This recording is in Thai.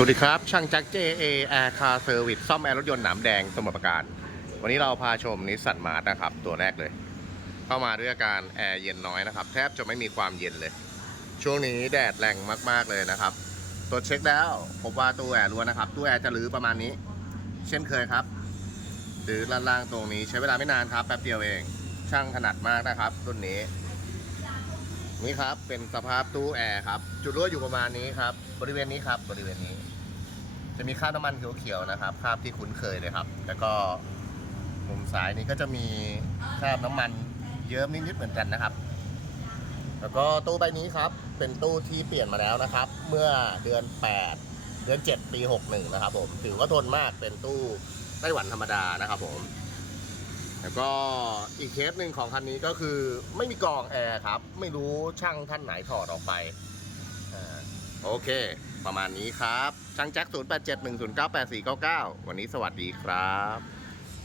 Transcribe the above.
สวัสดีครับ ช่างแจ็ค JA Air Car Service ซ่อมแอร์รถยนต์หนามแดงสมุทรปราการ วันนี้เราพาชมนิสสันมาร์นะครับ ตัวแรกเลย เข้ามาด้วยอาการแอร์เย็นน้อยนะครับ แทบจะไม่มีความเย็นเลย ช่วงนี้แดดแรงมาก ๆ เลยนะครับ ตรวจเช็คแล้ว พบว่าตู้แอร์รั่วนะครับ ตู้แอร์จะรื้อประมาณนี้ เช่นเคยครับหรือล่างๆตรงนี้ใช้เวลาไม่นานครับแป๊บเดียวเอง ช่างถนัดมากนะครับรุ่นนี้ นี่ครับเป็นสภาพตู้แอร์ครับ จุดรั่วอยู่ประมาณนี้ครับ บริเวณนี้ครับ บริเวณนี้ จะมีคราบน้ำมันเขียวๆนะครับคราบที่คุ้นเคยเลยครับ แล้วก็มุมซ้ายนี้ก็จะมีคราบน้ำมันเยิ้มนิดๆเหมือนกันนะครับ แล้วก็ตู้ใบนี้ครับ เป็นตู้ที่เปลี่ยนมาแล้วนะครับ เมื่อเดือน 8 เดือน 7 ปี 61 นะครับ ผมถือว่าทนมากเป็นตู้ไต้หวันธรรมดานะครับ ผม แล้วก็อีกเคสหนึ่งของคันนี้ก็คือไม่มีกรองแอร์ครับ ไม่รู้ช่างท่านไหนถอดออกไปอโอเค ประมาณนี้ครับ ช่างแจ็ค 0871098499 วันนี้สวัสดีครับ